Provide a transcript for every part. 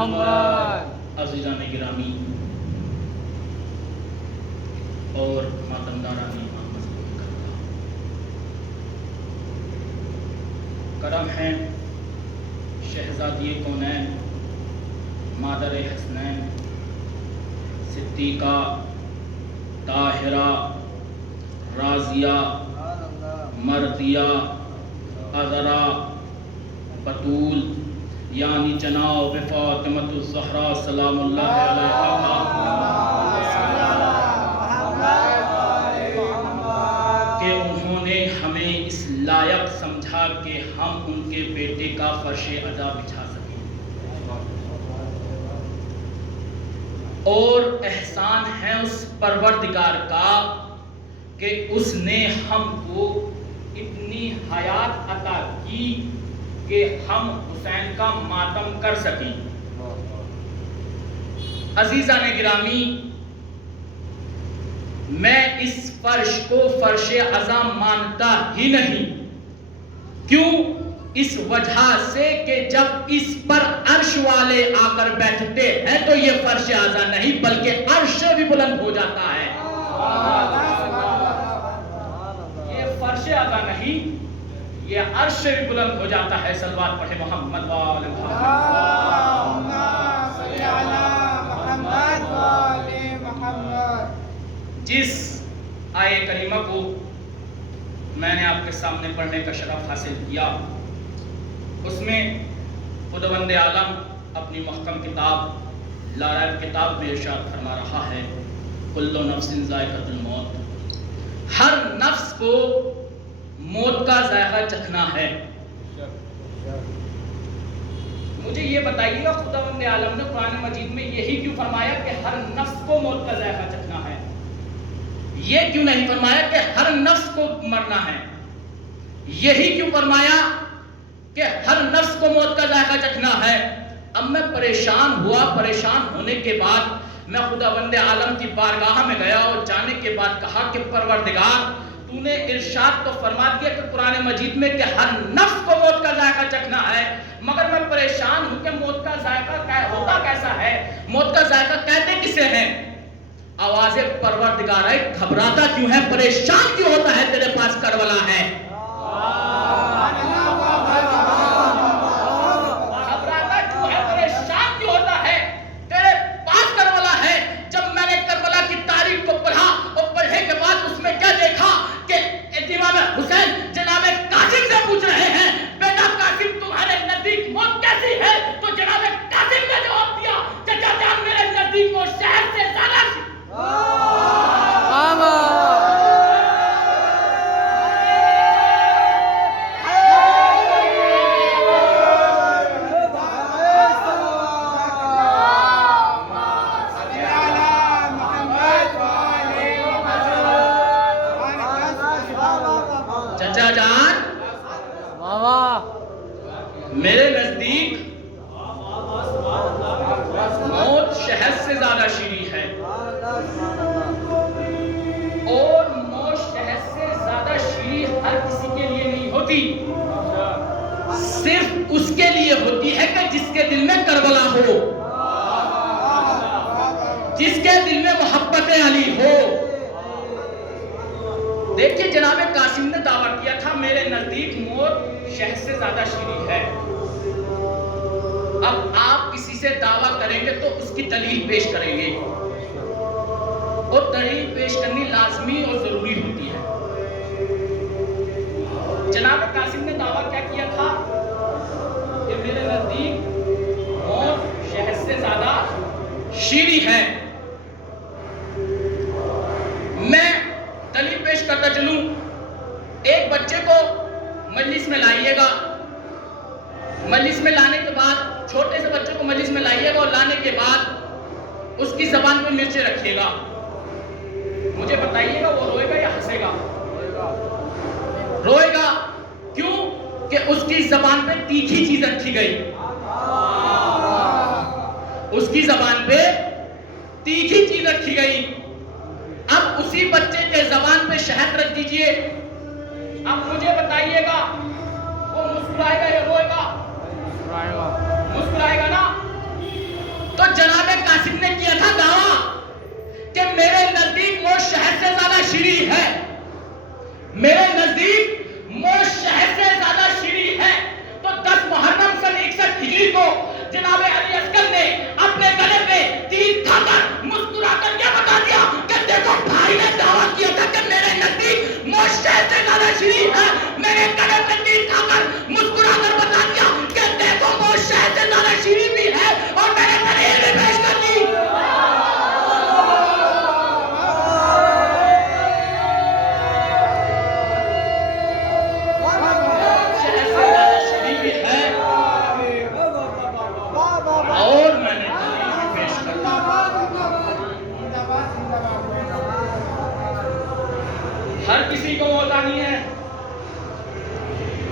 محمد. عزیزان گرامی اور ماتمداران ایمان مضبوط کرتا، کرم ہے شہزادی کونین مادر حسنین صدیقہ طاہرہ راضیہ مرضیہ عذرا بطول یعنی جناب فاطمۃ الزہرا سلام اللہ علیہا کہ انہوں نے ہمیں اس لائق سمجھا کہ ہم ان کے بیٹے کا فرش عزا بچھا سکیں، اور احسان ہے اس پروردگار کا کہ اس نے ہم کو اتنی حیات عطا کی کہ ہم حسین کا ماتم کر سکیں۔ عزیزان گرامی، میں اس فرش کو فرش عزا مانتا ہی نہیں، کیوں؟ اس وجہ سے کہ جب اس پر عرش والے آ کر بیٹھتے ہیں تو یہ فرش عزا نہیں بلکہ عرش بھی بلند ہو جاتا ہے۔ یہ فرش عزا نہیں، یہ عرش بھی بلند ہو جاتا ہے۔ صلوات پڑھے محمد وآل محمد۔ جس آیے کریمہ کو میں نے آپ کے سامنے پڑھنے کا شرف حاصل کیا، اس میں خداوند عالم اپنی محکم کتاب لا ریب کتاب میں ارشاد فرما رہا ہے، کل نفس ذائقۃ الموت، ہر نفس کو موت کا ذائقہ چکھنا ہے۔ مجھے یہ بتائیے گا خداوند عالم نے قرآن مجید میں یہی کیوں فرمایا کہ ہر نفس کو موت کا ذائقہ چکھنا ہے؟ یہ کیوں نہیں فرمایا کہ ہر نفس کو مرنا ہے؟ یہی کیوں فرمایا کہ ہر نفس کو موت کا ذائقہ چکھنا ہے؟ اب میں پریشان ہوا، پریشان ہونے کے بعد میں خداوند عالم کی بارگاہ میں گیا اور جانے کے بعد کہا کہ پروردگار، تو نے ارشاد تو فرما دیا کہ قرآن مجید میں کہ ہر نفس کو موت کا ذائقہ چکھنا ہے، مگر میں پریشان ہوں کہ موت کا ذائقہ ہوتا کیسا ہے؟ موت کا ذائقہ کہتے کسے ہیں؟ آواز پروردگار ہے، گھبراتا کیوں ہے؟ پریشان کیوں ہوتا ہے؟ تیرے پاس کربلا ہے۔ گھبراتا کیوں ہے؟ پریشان کیوں ہوتا ہے؟ تیرے پاس کربلا ہے۔ جب میں نے کربلا کی تاریخ کو پڑھا اور پڑھنے کے بعد اس میں کیا دیکھا کہ امام حسین جناب قاسم سے پوچھ رہے ہیں، بیٹا قاسم تمہارے نزدیک موت کیسی ہے؟ تو جناب قاسم نے جواب دیا، چچا جان میرے نزدیک وہ شہر سے زیادہ چچا جان میرے نزدیک موت شہد سے زیادہ شیریں ہے، اور موت شہد سے زیادہ شیریں ہر کسی کے لیے نہیں ہوتی، صرف اس کے لیے ہوتی ہے کہ جس کے دل میں کربلا ہو، جس کے دل میں محبت علی ہو۔ دیکھیے جناب قاسم نے دعویٰ کیا تھا میرے نزدیک موت شہد سے زیادہ شیریں ہے۔ اب آپ کسی سے دعویٰ کریں گے تو اس کی دلیل پیش کریں گے، اور دلیل پیش کرنی لازمی اور ضروری ہوتی ہے۔ جناب قاسم نے دعویٰ کیا تھا کہ میرے نزدیک موت شہد سے زیادہ شیریں ہے۔ میں دلیل پیش کرتا چلوں، ایک بچے کو مجلس میں لائیے گا، مجلس میں لانے کے بعد چھوٹے سے بچے کو مجلس میں لائیے گا اور لانے کے بعد اس کی زبان پہ مرچیں رکھیے گا، مجھے بتائیے گا وہ روئے گا یا ہنسے گا؟ روئے گا۔ کیوں؟ کہ اس کی زبان پہ تیکھی چیز رکھی گئی، اس کی زبان پہ تیکھی چیز رکھی گئی۔ اب اسی بچے کے زبان پہ شہد رکھ دیجئے، اب مجھے بتائیے گا وہ مسکرائے گا یا روئے گا؟ مسکرائے گا نا۔ شریف ہے. میرے گلے پہ تیر کھا کر مسکرا کر بتا دیا کہ دیکھو وہ شہد سے زیادہ شیریں بھی ہے, اور میں نے دلیل بھی پیش کر دی. شہد سے زیادہ شیریں بھی ہے, اور میں نے دلیل بھی پیش کر دی. ہر کسی کو موت آنی ہے,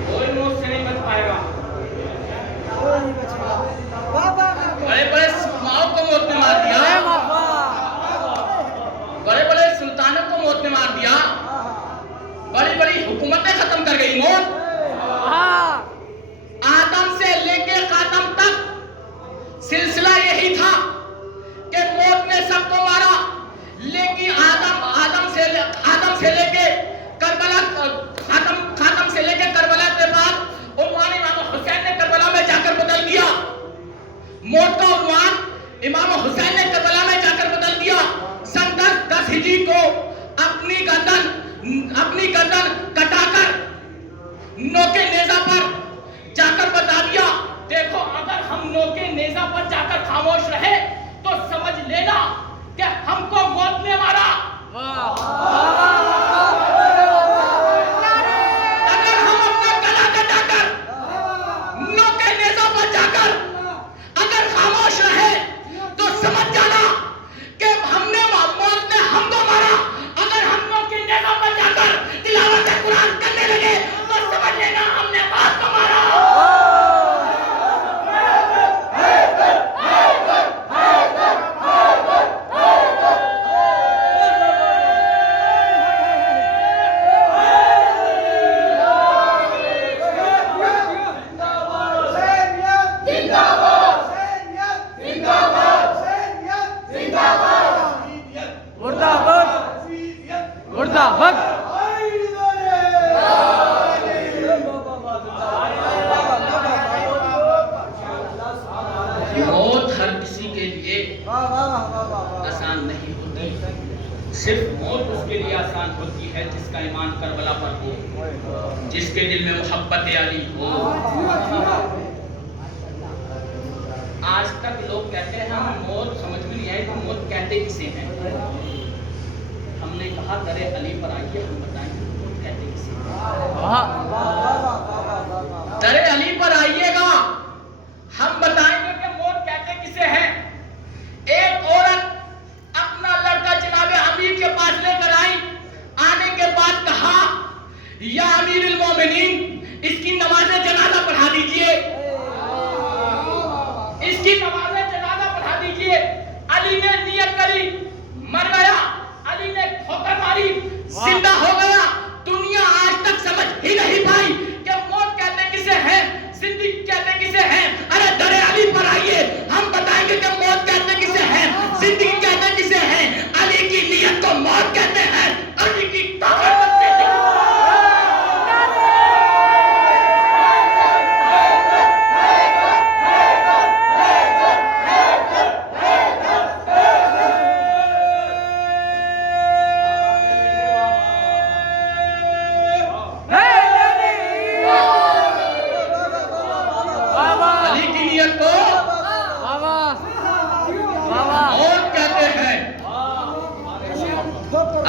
کوئی موت سے نہیں بچ پائے گا. بڑے بڑے سپاہوں کو موت نے مار دیا, بڑے بڑے سلطانوں کو موت نے مار دیا, بڑی بڑی حکومتیں ختم کر گئی موت. آدم سے لے کے خاتم تک سلسلہ یہی تھا کہ موت نے سب کو مارا, لیکن آدم سے لے کے کربلا, خاتم سے لے کے کربلا کے بعد عنوان امام حسین نے کربلا میں جا کر بدل دیا. موت کا عنوان امام حسین نے کربلا میں جا کر بدل دیا. سن 10 ہجری کو اپنی گردن کٹا کر نوکے نیزہ پر جا کر بتا دیا, دیکھو اگر ہم نوکے نیزہ پر جا کر خاموش رہے تو سمجھ لینا کہ ہم کو موت نے مارا. اگر ہم اپنا گلا کٹا کر نوکے نیزہ پر جا کر اگر خاموش رہے تو سمجھ جانا کہ ہم نے موت نے ہم کو مارا. اگر ہم نوکے نیزہ پر جا کر تلاوت قرآن کرنے لگے تو سمجھ لینا ہم نے موت کو مارا. موت ہر کسی کے لیے آسان نہیں ہوتی, صرف موت اس کے لیے آسان ہوتی ہے جس کا ایمان کربلا پر ہو, جس کے دل میں محبت علی ہو. آج تک لوگ کہتے ہیں ہمیں موت سمجھ میں نہیں آئی کہ موت کہتے کسے ہیں. ہم نے کہا در علی پر آئیے, ہم بتائیں گے موت کہتے کسے ہیں. در علی پر آئیے گا, ہم بتائیں گے کہ موت کہتے کسے ہیں. ایک عورت اپنا لڑکا جناب امیر کے پاس لے کر آئی, آنے کے بعد کہا یا امیر المومنین اس کی نماز جنازہ پڑھا دیجئے, اس کی نماز جنازہ پڑھا دیجئے. علی نے نیت کری, مر گیا. علی نے ٹھوکر ماری, زندہ ہو گیا. دنیا آج تک سمجھ ہی نہیں پائی کہ موت کہتے کسے ہیں, زندگی کہتے کسے ہیں. ارے در علی پر آئیے, ہم بتائیں گے کہ موت کہتے کسے ہیں, زندگی کہتے کسے ہیں. علی کی نیت کو موت کہتے ہیں, علی کی طاقت کہتے ہیں.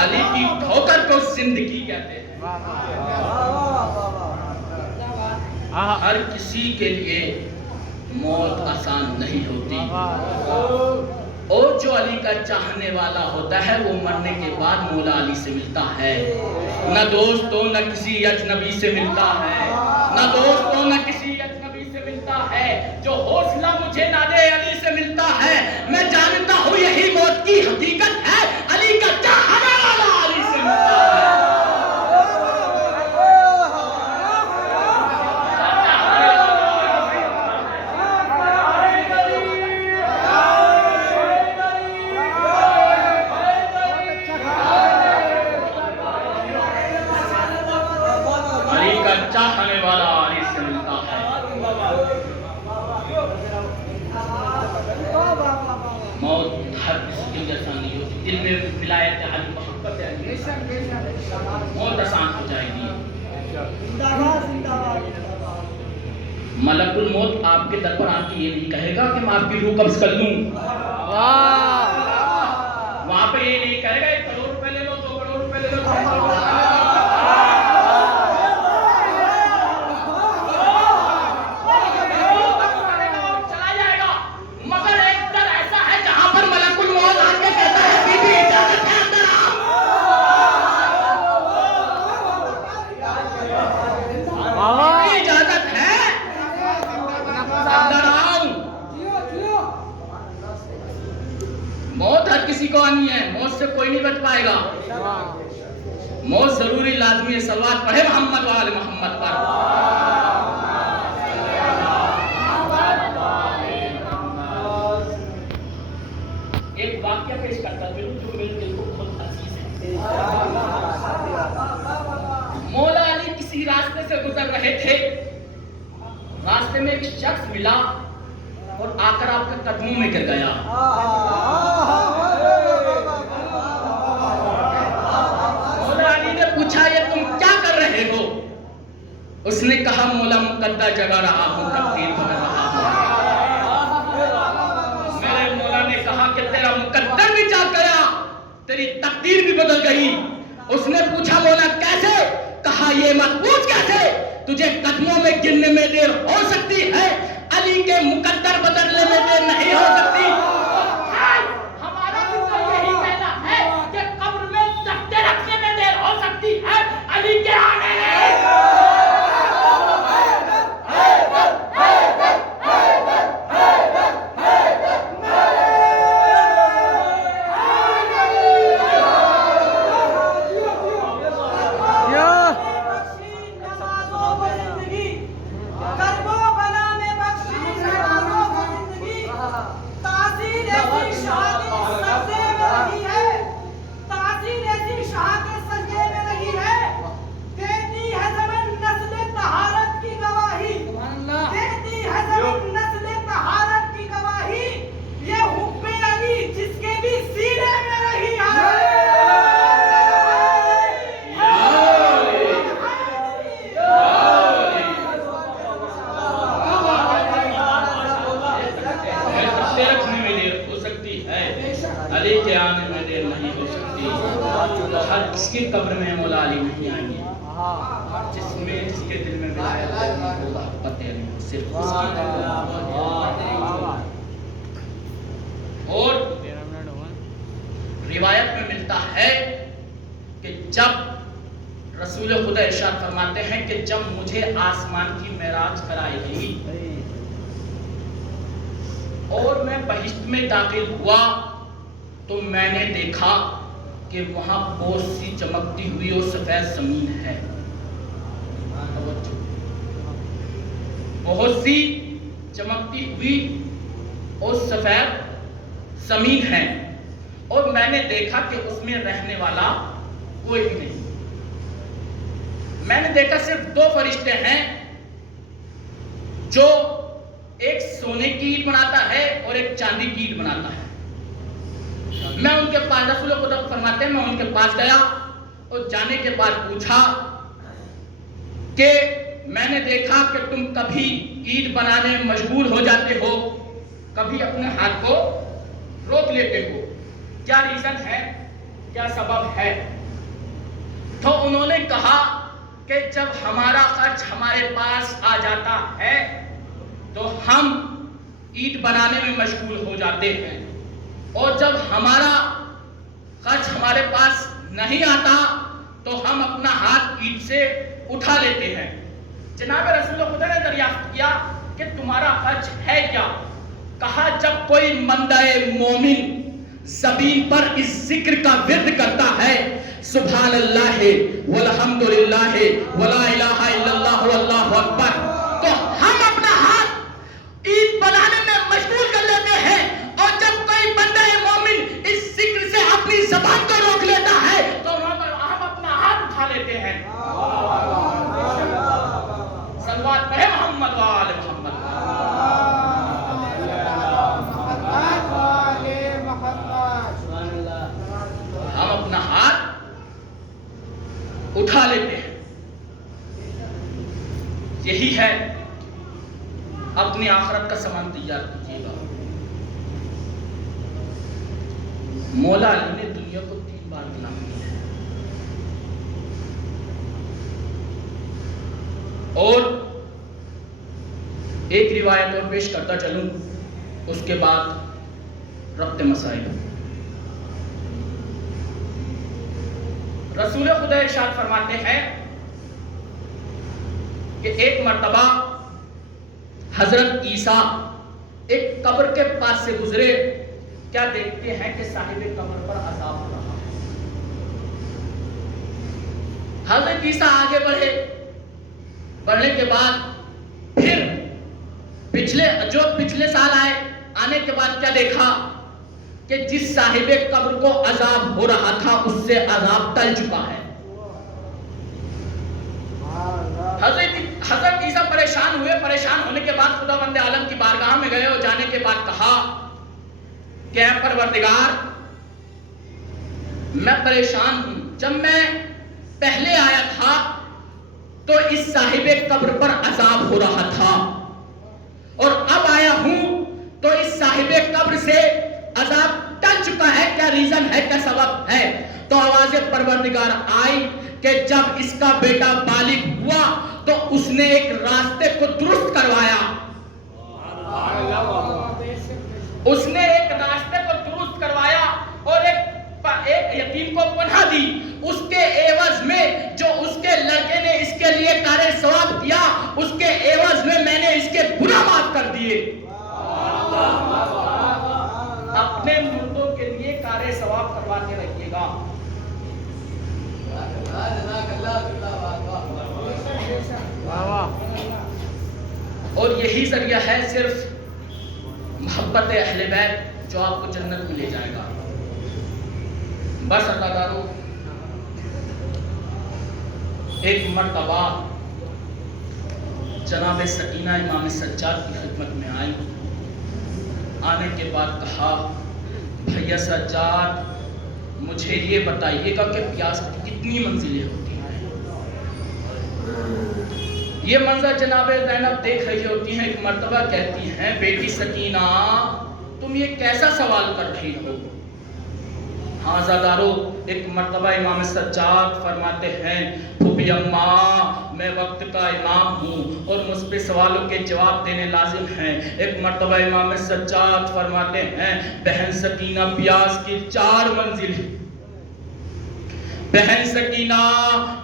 علی کی ٹھوکر کو زندگی کہتے ہیں. ہر کسی کے لیے موت آسان نہیں ہوتی, اور جو علی کا چاہنے والا ہوتا ہے وہ مرنے کے بعد مولا علی سے ملتا ہے. نہ دوستوں نہ کسی اجنبی سے ملتا ہے, نہ دوستوں نہ کسی اجنبی سے ملتا ہے. جو حوصلہ مجھے ناد علی سے ملتا ہے, میں جانتا ہوں یہی موت کی حقیقت ہے. علی کا چاہنے والا علی سے ملتا ہے. چاہنے والا علی سے ملتا ہے. موت ہر کسی کے لیے آسان نہیں ہوتی. دل میں ولایت علی, محبت علی, موت آسان ہو جائے گی. ملک الموت آپ کے در پر آ کے یہ نہیں کہے گا کہ میں آپ کی روح قبض کر لوں، وہاں پہ یہ نہیں کہے گا 1 کروڑ روپے لے لو، 2 کروڑ روپے لے لو، 3 کروڑ روپے لے لو، چلا جائے گا۔ مگر ایک در ایسا ہے جہاں پر ملک الموت آ کے کہتا ہے بی بی اجازت ہے اندر آؤ، اجازت ہے اندر آؤ۔ موت ہر کسی کو آنی ہے، موت سے کوئی نہیں بچ پائے گا، موت ضروری لازمی ہے۔ صلوات پڑھے محمد و آل محمد پر۔ ایک واقعہ پیش کرتا ہوں جو میرے دل کو بہت عزیز ہے۔ مولا علی کسی راستے سے گزر رہے تھے، راستے میں ایک شخص ملا اور آ کر آپ کے قدموں میں گر گیا۔ مولا علی نے پوچھا یہ تم کیا کر رہے ہو؟ اس نے کہا مولا مقدر جگہ رہا ہوں، تقدیر بدل رہا ہوں۔ میرے مولا نے کہا کہ تیرا مقدر بھی جا گیا، تیری تقدیر بھی بدل گئی۔ اس نے پوچھا مولا کیسے؟ کہا یہ مت پوچھ کیسے، تجھے قدموں میں گرنے میں دیر ہو سکتی ہے، علی کے مقدر بدلنے میں دیر نہیں ہو سکتی۔ ہمارا بھی تو یہی کہنا ہے کہ قبر میں تختے رکھنے میں دیر ہو سکتی ہے، علی کے آنے میں۔ علی کے آنے میں دیر نہیں ہو سکتی۔ ہر کس کی قبر میں مولا علی نہیں آئیں گے، جس کے دل میں ولایت نہیں ہوگا، پتہ نہیں صرف اس کی۔ اور روایت میں ملتا ہے کہ جب رسول خدا ارشاد فرماتے ہیں کہ جب مجھے آسمان کی معراج کرائی گئی اور میں بہشت میں داخل ہوا تو میں نے دیکھا کہ وہاں بہت سی چمکتی ہوئی اور سفید زمین ہے، بہت سی چمکتی ہوئی اور سفید زمین ہے، اور میں نے دیکھا کہ اس میں رہنے والا کوئی بھی نہیں۔ میں نے دیکھا صرف 2 فرشتے ہیں، جو ایک سونے کی اینٹ بناتا ہے اور ایک چاندی کی اینٹ بناتا ہے۔ میں ان کے پاس، رسول خدا فرماتے ہیں، میں ان کے پاس گیا اور جانے کے بعد پوچھا کہ میں نے دیکھا کہ تم کبھی اینٹ بنانے میں مشغول ہو جاتے ہو، کبھی اپنے ہاتھ کو روک لیتے ہو، کیا ریزن ہے، کیا سبب ہے؟ تو انہوں نے کہا کہ جب ہمارا خرچ ہمارے پاس آ جاتا ہے تو ہم اینٹ بنانے میں مشغول ہو جاتے ہیں، اور جب ہمارا خرچ ہمارے پاس نہیں آتا تو ہم اپنا ہاتھ اینٹ سے اٹھا لیتے ہیں۔ جناب رسول خدا نے دریافت کیا کہ تمہارا خرچ ہے کیا؟ کہا جب کوئی بندہ مومن زمین پر اس ذکر کا ورد کرتا ہے، سبحان اللہ والحمدللہ ولا الہ الا اللہ واللہ اکبر، تو ہم اپنا ہاتھ اینٹ بنانے میں مشغول کر لیتے ہیں، اور جب کوئی بندہ مومن اس ذکر سے اپنی زبان کو روک لیتا ہے تو ہم اپنا ہاتھ اٹھا لیتے ہیں۔ صلوات پڑھے محمد و آل محمد۔ ہم اپنا ہاتھ اٹھا لیتے ہیں۔ اپنی آخرت کا سامان تیار کیجیے گا۔ مولا علی نے دنیا کو 3 بار غلام کیا ہے، اور ایک روایت اور پیش کرتا چلوں، اس کے بعد ربط مسائل۔ رسول خدا ارشاد فرماتے ہیں کہ ایک مرتبہ حضرت عیسیٰ ایک قبر کے پاس سے گزرے، کیا دیکھتے ہیں کہ صاحب قبر پر عذاب ہو رہا ہے۔ حضرت عیسیٰ آگے بڑھنے کے بعد پھر پچھلے سال آنے کے بعد کیا دیکھا کہ جس صاحب قبر کو عذاب ہو رہا تھا اس سے عذاب ٹل چکا ہے۔ حضرت عیسیٰ پریشان ہوئے، پریشان ہونے کے بعد خداوند عالم کی بارگاہ میں گئے اور جانے کے بعد کہا کہ اے پروردگار، میں پریشان ہوں، جب میں پہلے آیا تھا تو اس صاحب قبر پر عذاب ہو رہا تھا، اور اب آیا ہوں تو اس صاحب قبر سے عذاب ٹل چکا ہے، کیا ریزن ہے، کیا سبب ہے؟ تو آواز پروردگار آئی کہ جب اس کا بیٹا بالغ ہوا تو اس نے ایک راستے کو درست کروایا، اس نے ایک راستے کو درست کروایا اور ایک یتیم کو پناہ دی، اس کے عوض میں جو اس کے لڑکے نے اس کے لیے کارِ ثواب کیا، اس کے عوض میں میں نے اس کے گناہ معاف کر دیے۔ اپنے مردوں کے لیے کارِ ثواب کرواتے رہیے گا۔ اور یہی ذریعہ ہے صرف محبت اہل بیت جو آپ کو جنت میں لے جائے گا۔ بس اللہ دارو، ایک مرتبہ جناب سکینہ امام سجاد کی خدمت میں آئی، آنے کے بعد کہا بھیا سجاد مجھے یہ بتائیے گا کہ پیاس کی کتنی منزلیں ہوتی ہیں؟ یہ منظر جناب زینب دیکھ رہی ہوتی ہیں، ایک مرتبہ کہتی ہیں بیٹی سکینہ تم یہ کیسا سوال کر رہی ہو؟ ہاں زادارو، ایک مرتبہ امام سجاد فرماتے ہیں پھوپھی اماں میں وقت کا امام ہوں اور مجھ پہ سوالوں کے جواب دینے لازم ہیں۔ ایک مرتبہ امام سجاد فرماتے ہیں بہن سکینہ پیاس کی 4 منزل، بہن سکینہ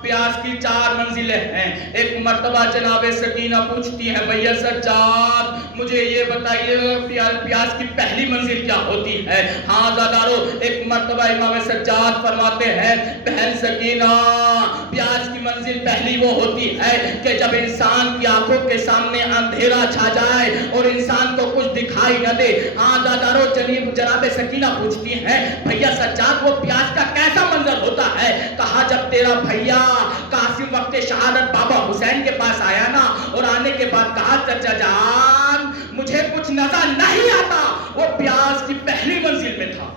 پیاس کی 4 منزلیں ہیں۔ ایک مرتبہ جناب سکینہ پوچھتی ہیں بھیا سجاد مجھے یہ بتائیے پیاس کی پہلی منزل کیا ہوتی ہے؟ ہاں زادارو، ایک مرتبہ امام سجاد فرماتے ہیں بہن سکینہ پیاس کی منزل پہلی وہ ہوتی ہے کہ جب انسان کی آنکھوں کے سامنے اندھیرا چھا جائے اور انسان کو کچھ دکھائی نہ دے۔ ہاں زادارو، جناب سکینہ پوچھتی ہیں بھیا سجاد وہ پیاس کا کیسا منظر ہوتا ہے؟ کہا جب تیرا بھیا قاسم وقت شہادت بابا حسین کے پاس آیا نا، اور آنے کے بعد کہا چچا جان مجھے کچھ نظر نہیں آتا، وہ پیاس کی پہلی منزل میں تھا۔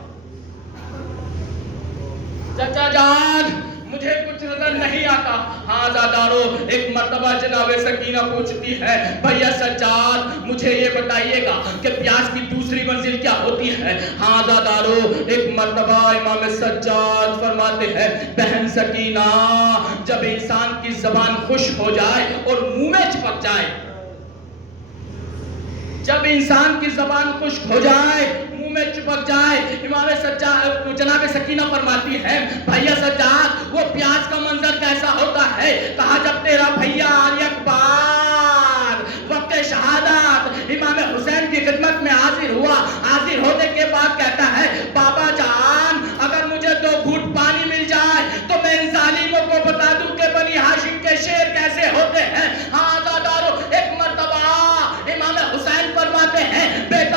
چچا جان مجھے کچھ نظر نہیں آتا۔ ہاں زادارو، ایک مرتبہ جناب سکینہ پوچھتی ہے بھیا سجاد مجھے یہ بتائیے گا کہ پیاس کی دوسری منزل کیا ہوتی ہے؟ ہاں زادارو، ایک مرتبہ امام سجاد فرماتے ہیں بہن سکینہ جب انسان کی زبان خشک ہو جائے اور منہ میں چپک جائے، جب انسان کی زبان خشک ہو جائے منہ میں چپک جائے، امام سجاد جناب سکینہ فرماتی ہے بھیا سجاد وہ پیاس کا منظر کیسا ہوتا ہے؟ کہا جب تیرا بھیا علی اکبر وقت شہادت امام حسین کی خدمت میں حاضر ہوا، حاضر ہونے کے بعد کہتا ہے بابا جان اگر مجھے 2 گھونٹ پانی مل جائے تو میں ان ظالموں کو بتا دوں کہ بنی ہاشم کے شیر کیسے ہوتے ہیں۔ ہاں زادارو، ایک مرتبہ امام حسین فرماتے ہیں بیٹا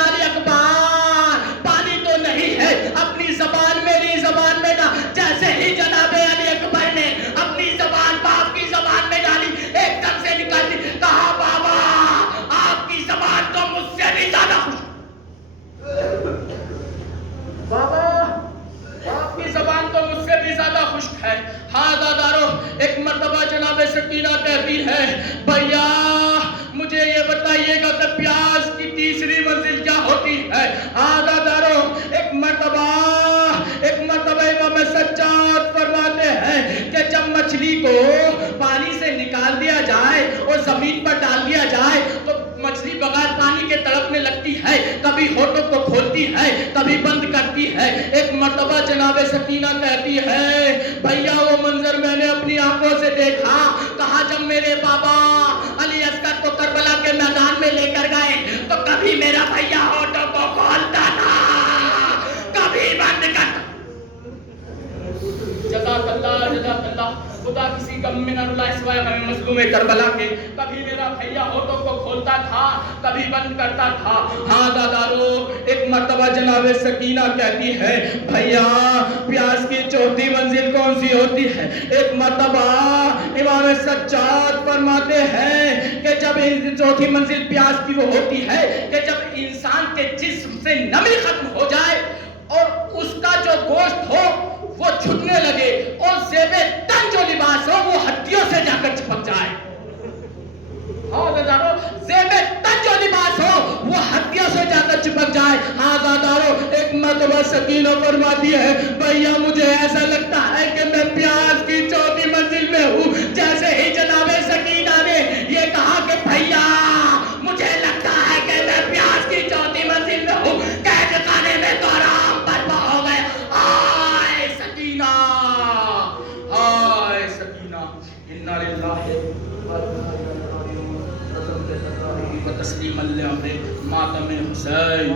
علی اکبر پانی تو نہیں ہے، اپنی زبان میری زبان میں نا، جیسے ہی جناب علی اکبر نے اپنی زبان باپ کی زبان میں ڈالی ایک دم سے نکال دی، کہا بابا آپ کی زبان تو مجھ سے بھی زیادہ خوش۔ ہوتی ہے کبھی بند کرتی ہے. ایک مرتبہ جناب سکینہ کہتی ہے بھیا وہ منظر میں نے اپنی آنکھوں سے دیکھا. کہا جب میرے بابا علی اصغر کو کربلا کے میدان میں لے کر گئے تو کبھی میرا بھیا ہونٹوں کو کھولتا تھا کبھی بند کرتا. جزاک اللہ جزاک اللہ. خدا کسی غم میں نہ رلائے سوائے غم مظلوم کربلا کے. کبھی میرا بھیا ہونٹوں کو کھولتا تھا کبھی بند کرتا تھا. ہاں دادارو ایک مرتبہ جناب سکینہ کہتی ہے بھیا پیاس کی چوتھی منزل کون سی ہوتی ہے. ایک مرتبہ امام سجاد فرماتے ہیں کہ جب چوتھی منزل پیاس کی وہ ہوتی ہے کہ جب انسان کے جسم سے نمی ختم ہو جائے اور اس کا جو گوشت ہو وہ چھٹنے لگے اور زیب تن جو لباس ہو وہ ہڈیوں سے جا کر چپک جائے. ہاں دادارو زیب تن جو لباس ہو وہ ہڈیوں سے جا کر چپک جائے. ہاں دادارو ایک مرتبہ سکینہ فرماتی ہے بھیا مجھے ایسا لگتا ہے کہ میں پیاس کی چوتھی منزل میں ہوں. جیسے ہی جناب سکینہ نے یہ کہا کہ بھیا مجھے لگتا ہے کہ میں پیاس کی چوتھی منزل میں ہوں قید خانے میں تو آرام برپا ہو گئے. ہائے سکینہ ہائے سکینہ انا للہ و تسلیما لامر ماتم حسین.